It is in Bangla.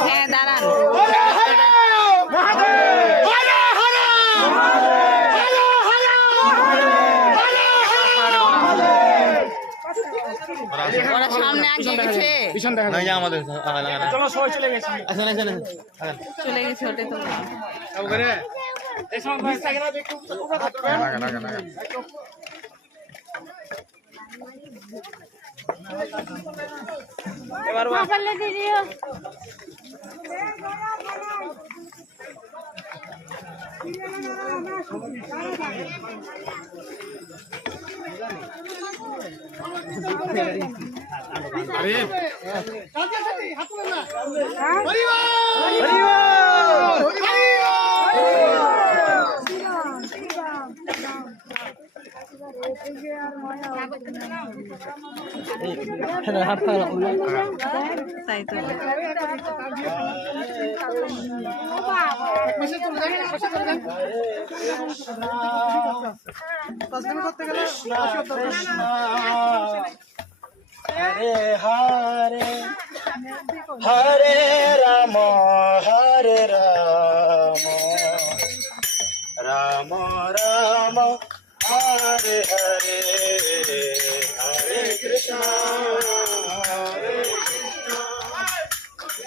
হ্যাঁ দাঁড়ান। ওরা সামনে আগে গেছে, চলে গেছে ওটা তাই তো। হরে হরে হরে রাম হরে রাম রাম রাম হরে হরে হরে কৃষ্ণ হরে কৃষ্ণ হরে